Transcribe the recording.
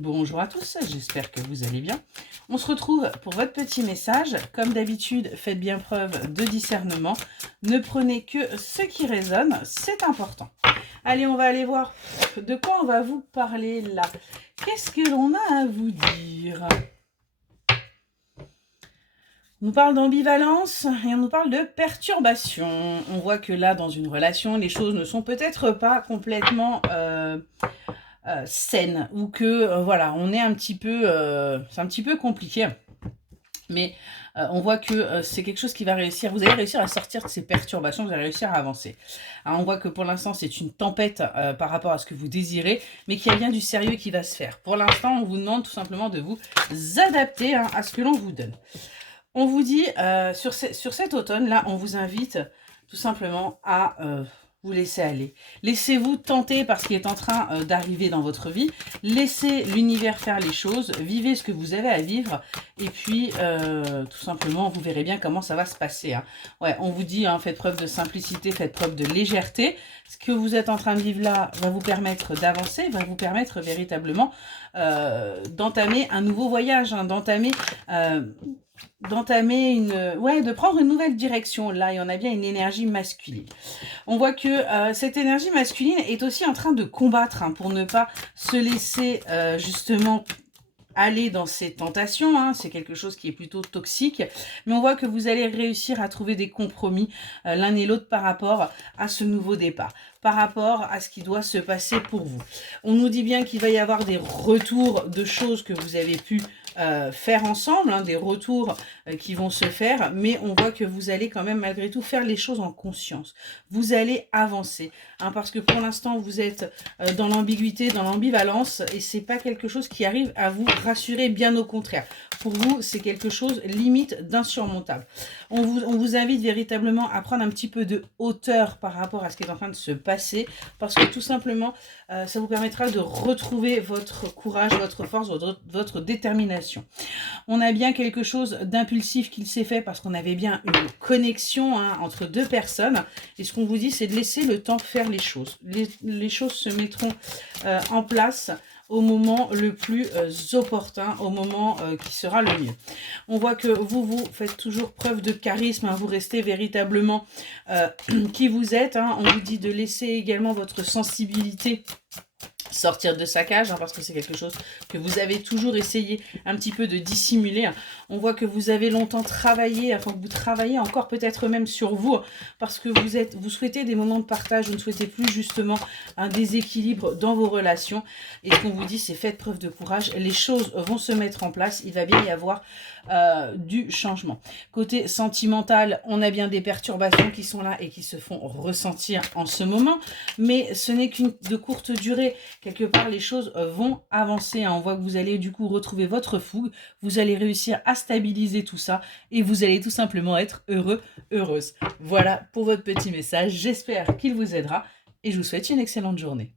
Bonjour à tous, j'espère que vous allez bien. On se retrouve pour votre petit message. Comme d'habitude, faites bien preuve de discernement. Ne prenez que ce qui résonne, c'est important. Allez, on va aller voir de quoi on va vous parler là. Qu'est-ce que l'on a à vous dire? On nous parle d'ambivalence et on nous parle de perturbation. On voit que là, dans une relation, les choses ne sont peut-être pas complètement saine ou que voilà, on est un petit peu, c'est un petit peu compliqué. Mais on voit que c'est quelque chose qui va réussir. Vous allez réussir à sortir de ces perturbations, vous allez réussir à avancer. Alors, on voit que pour l'instant, c'est une tempête par rapport à ce que vous désirez, mais qu'il y a bien du sérieux qui va se faire. Pour l'instant, on vous demande tout simplement de vous adapter à ce que l'on vous donne. On vous dit, sur cet automne-là, on vous invite tout simplement à vous laisser aller. Laissez-vous tenter par ce qui est en train d'arriver dans votre vie. Laissez l'univers faire les choses. Vivez ce que vous avez à vivre. Et puis, tout simplement, vous verrez bien comment ça va se passer. Ouais, on vous dit, faites preuve de simplicité, faites preuve de légèreté. Ce que vous êtes en train de vivre là va vous permettre d'avancer, va vous permettre véritablement d'entamer un nouveau voyage, d'entamer de prendre une nouvelle direction. Là, il y en a bien une énergie masculine. On voit que cette énergie masculine est aussi en train de combattre pour ne pas se laisser justement aller dans ces tentations, c'est quelque chose qui est plutôt toxique, mais on voit que vous allez réussir à trouver des compromis l'un et l'autre par rapport à ce nouveau départ, par rapport à ce qui doit se passer pour vous. On nous dit bien qu'il va y avoir des retours de choses que vous avez pu faire ensemble, des retours qui vont se faire, mais on voit que vous allez quand même malgré tout faire les choses en conscience. Vous allez avancer, parce que pour l'instant vous êtes dans l'ambiguïté, dans l'ambivalence, et c'est pas quelque chose qui arrive à vous rassurer, bien au contraire. Pour vous, c'est quelque chose limite d'insurmontable. On vous invite véritablement à prendre un petit peu de hauteur par rapport à ce qui est en train de se passer, parce que tout simplement, ça vous permettra de retrouver votre courage, votre force, votre détermination. On a bien quelque chose d'impulsif qui s'est fait parce qu'on avait bien une connexion entre deux personnes. Et ce qu'on vous dit, c'est de laisser le temps faire les choses. Les choses se mettront en place au moment le plus opportun, au moment qui sera le mieux. On voit que vous faites toujours preuve de charisme, vous restez véritablement qui vous êtes. On vous dit de laisser également votre sensibilité sortir de sa cage, parce que c'est quelque chose que vous avez toujours essayé un petit peu de dissimuler. On voit que vous avez longtemps travaillé, que vous travaillez encore peut-être même sur vous, parce que vous souhaitez des moments de partage, vous ne souhaitez plus justement un déséquilibre dans vos relations. Et ce qu'on vous dit, c'est faites preuve de courage, les choses vont se mettre en place, il va bien y avoir du changement. Côté sentimental, on a bien des perturbations qui sont là et qui se font ressentir en ce moment, mais ce n'est qu'une de courte durée. Quelque part, les choses vont avancer. On voit que vous allez du coup retrouver votre fougue, vous allez réussir à stabiliser tout ça et vous allez tout simplement être heureux, heureuse. Voilà pour votre petit message, j'espère qu'il vous aidera et je vous souhaite une excellente journée.